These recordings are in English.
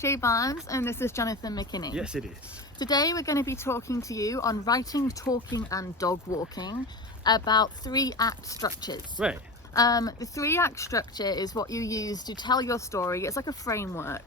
AJ Barnes and this is Jonathan McKinney. Yes, it is. Today we're going to be talking to you on writing, talking and dog walking about 3-act structures. Right. The 3-act structure is what you use to tell your story. It's like a framework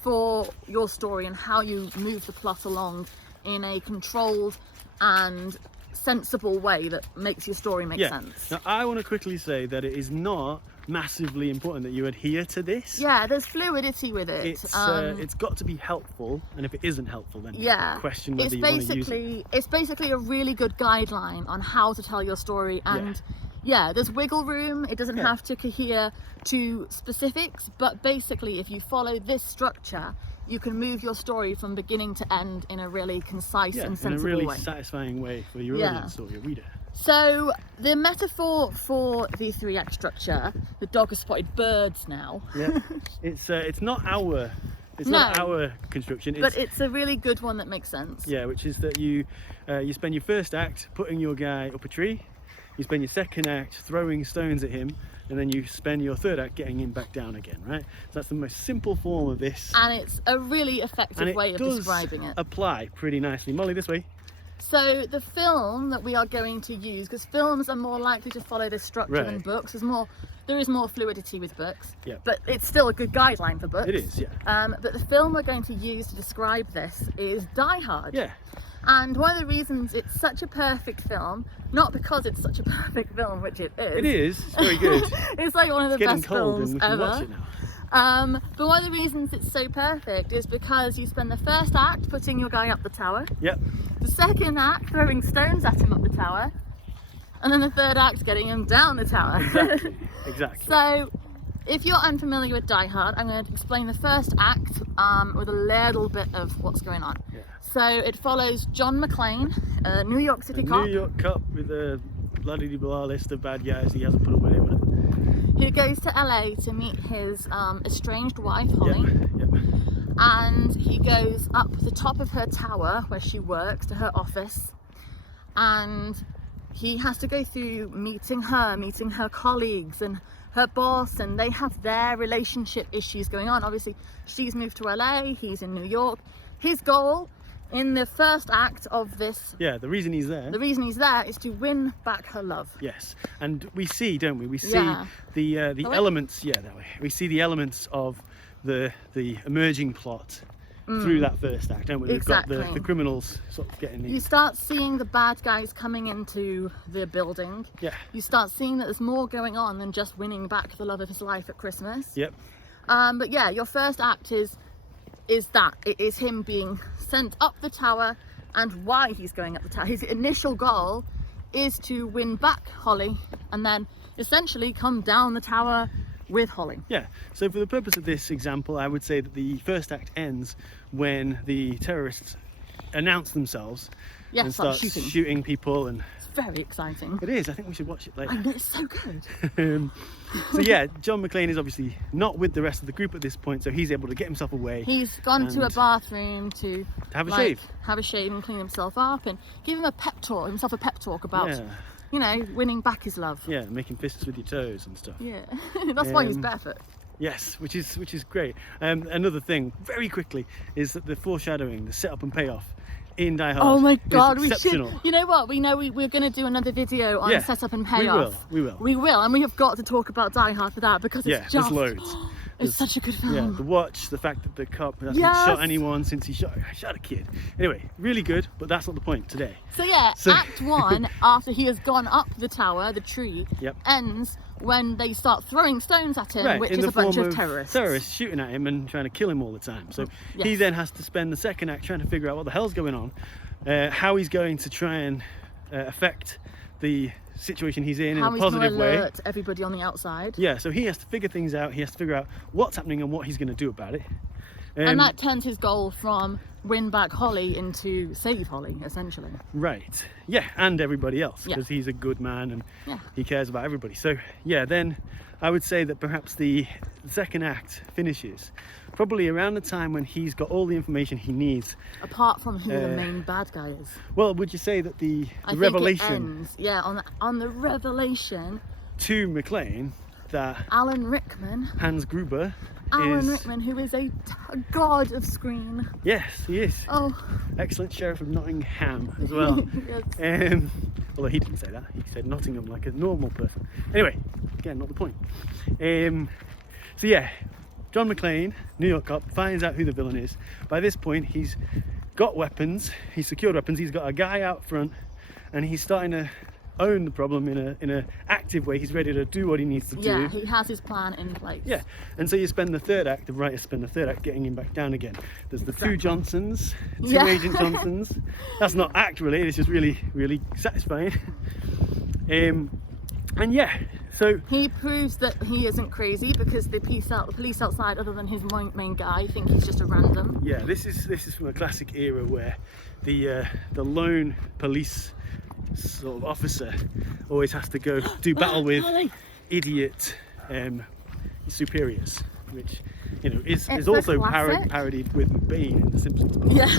for your story and how you move the plot along in a controlled and sensible way that makes your story make sense. Now, I want to quickly say that it is not massively important that you adhere to this. Yeah, there's fluidity with it. It's got to be helpful, and if it isn't helpful, then question whether you want to use it. It's basically a really good guideline on how to tell your story, and there's wiggle room. It doesn't have to cohere to specifics, but basically if you follow this structure, you can move your story from beginning to end in a really concise and sensible way. In a really satisfying way for your audience or your reader. So the metaphor for the 3-act structure, the dog has spotted birds now. Yeah, it's not our not our construction, but it's a really good one that makes sense. Yeah, which is that you spend your first act putting your guy up a tree, you spend your second act throwing stones at him, and then you spend your third act getting him back down again, right? So that's the most simple form of this. And it's a really effective way of describing it. Apply pretty nicely. Molly, this way. So the film that we are going to use, because films are more likely to follow this structure than books, there is more fluidity with books, but it's still a good guideline for books. It is, but the film we're going to use to describe this is Die Hard. Yeah. And one of the reasons it's such a perfect film, not because it's such a perfect film, which it is. It is, it's very good. It's like one of the best films and we can ever. watch it now. But one of the reasons it's so perfect is because you spend the first act putting your guy up the tower. Yep. The second act throwing stones at him up the tower. And then the third act getting him down the tower. Exactly. So if you're unfamiliar with Die Hard, I'm going to explain the first act with a little bit of what's going on. Yeah. So it follows John McClane, a New York City cop. New York cop with a bloody-blah list of bad guys he hasn't put away, whatever. Who goes to LA to meet his estranged wife, Holly. Yep. And he goes up the top of her tower where she works to her office, and he has to go through meeting her colleagues and her boss, and they have their relationship issues going on. Obviously she's moved to LA, he's in New York. His goal in the first act of this, the reason he's there is to win back her love. Yes, and we see, don't we, the elements, that way. We see the elements of the emerging plot through that first act, don't we? Exactly. We've got the criminals sort of getting in. You start seeing the bad guys coming into the building. Yeah. You start seeing that there's more going on than just winning back the love of his life at Christmas. Yep. But yeah, your first act is that it is him being sent up the tower and why he's going up the tower. His initial goal is to win back Holly and then essentially come down the tower with Holly. Yeah, so for the purpose of this example, I would say that the first act ends when the terrorists announce themselves and start shooting people, and it's very exciting. It is. I think we should watch it later. I know, it's so good. So yeah, John McClane is obviously not with the rest of the group at this point, so he's able to get himself away. He's gone to a bathroom to have a shave and clean himself up and give himself a pep talk about you know, winning back his love. Yeah, making fists with your toes and stuff. Yeah, that's why he's barefoot. Yes, which is great. Another thing, very quickly, is that the foreshadowing, the setup and payoff in Die Hard. Oh my God, we should. You know what? We're going to do another video on setup and payoff. We will, and we have got to talk about Die Hard for that because it's just there's loads. It's such a good film. Yeah, the watch, the fact that the cop hasn't shot anyone since he shot a kid. Anyway, really good, but that's not the point today. So Act 1, after he has gone up the tower, the tree, ends when they start throwing stones at him, which is a bunch of terrorists. Terrorists shooting at him and trying to kill him all the time. So he then has to spend the second act trying to figure out what the hell's going on, how he's going to try and affect the situation he's in a positive way. How he's going to alert everybody on the outside. Yeah, so he has to figure things out. He has to figure out what's happening and what he's going to do about it. And that turns his goal from win back Holly into save Holly, essentially. Right. Yeah, and everybody else, because he's a good man and he cares about everybody. So then I would say that perhaps the second act finishes probably around the time when he's got all the information he needs. Apart from who the main bad guy is. Well, would you say that the revelation... It ends, on the revelation... to McClane that... Alan Rickman... Hans Gruber Alan Rickman, who is a god of screen. Yes, he is. Oh. Excellent Sheriff of Nottingham as well. Yes. Although he didn't say that, he said Nottingham like a normal person. Anyway, again, not the point. So yeah, John McClane, New York cop, finds out who the villain is. By this point, he's got weapons, he's secured weapons, he's got a guy out front, and he's starting to own the problem in a active way. He's ready to do what he needs to do. Yeah, he has his plan in place. Yeah, and so you spend the third act, the writers spend the third act getting him back down again. There's the two Johnsons, two Agent Johnsons. That's not act related, it's just really, really satisfying. And yeah, so he proves that he isn't crazy because the police outside, other than his main guy, think he's just a random. Yeah, this is from a classic era where the lone police sort of officer always has to go do battle with idiot superiors, which, you know, is also parodied with McBain in The Simpsons. Yeah.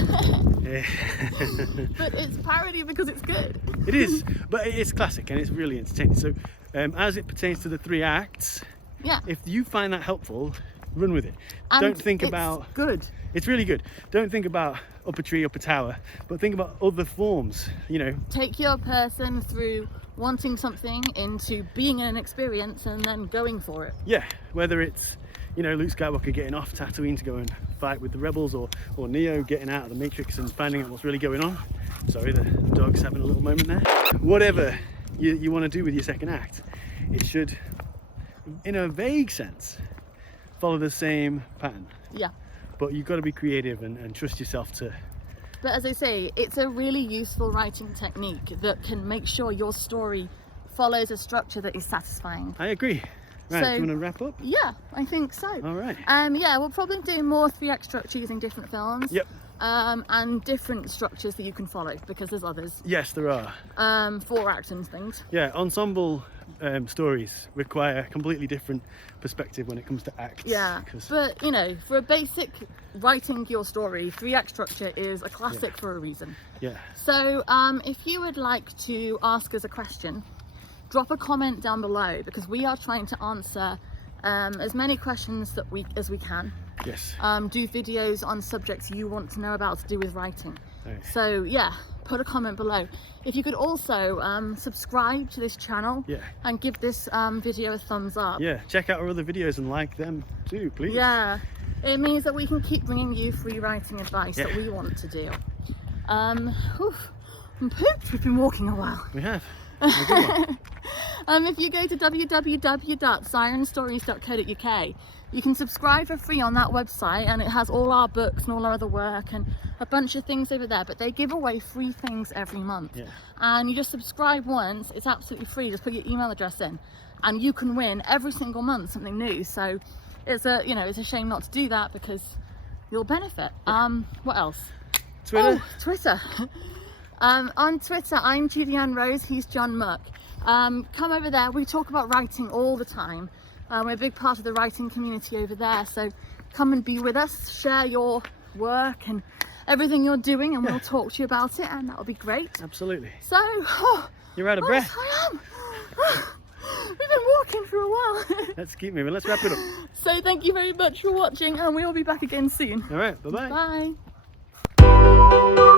But it's parody because it's good. It is, but it's classic and it's really entertaining. So as it pertains to the three acts, yeah, if you find that helpful, run with it. And don't think about good. It's really good. Don't think about up a tree, up a tower, but think about other forms, you know. Take your person through wanting something into being an experience and then going for it. Yeah, whether it's, you know, Luke Skywalker getting off Tatooine to go and fight with the rebels, or Neo getting out of the Matrix and finding out what's really going on. Sorry, the dog's having a little moment there. Whatever you want to do with your second act, it should, in a vague sense, follow the same pattern. Yeah. But you've got to be creative and trust yourself to... But as I say, it's a really useful writing technique that can make sure your story follows a structure that is satisfying. I agree. Right, so, do you want to wrap up? Yeah, I think so. All right. Yeah, we'll probably do more 3-act structures in different films. Yep. And different structures that you can follow, because there's others. Yes, there are. 4-act and things. Yeah, ensemble stories require a completely different perspective when it comes to acts. Yeah, but you know, for a basic writing your story, 3-act structure is a classic for a reason. Yeah. So if you would like to ask us a question, drop a comment down below, because we are trying to answer as many questions as we can. Yes. Do videos on subjects you want to know about to do with writing. Right. So yeah, put a comment below. If you could also subscribe to this channel, and give this video a thumbs up. Yeah, check out our other videos and like them too, please. Yeah, it means that we can keep bringing you free writing advice that we want to do. I'm pooped. We've been walking a while. We have. A good one. If you go to www.sirenstories.co.uk, you can subscribe for free on that website, and it has all our books and all our other work and a bunch of things over there. But they give away free things every month, and you just subscribe once. It's absolutely free. Just put your email address in, and you can win every single month something new. So it's a shame not to do that, because you'll benefit. What else? Twitter. Oh, Twitter. On Twitter, I'm Julianne Rose. He's John Muck. Come over there. We talk about writing all the time. We're a big part of the writing community over there, so come and be with us, share your work and everything you're doing, and we'll talk to you about it, and that'll be great. Absolutely. So, you're out of breath. I am. We've been walking for a while. Let's keep moving. Let's wrap it up. So thank you very much for watching, and we'll be back again soon. All right. Bye-bye. Bye.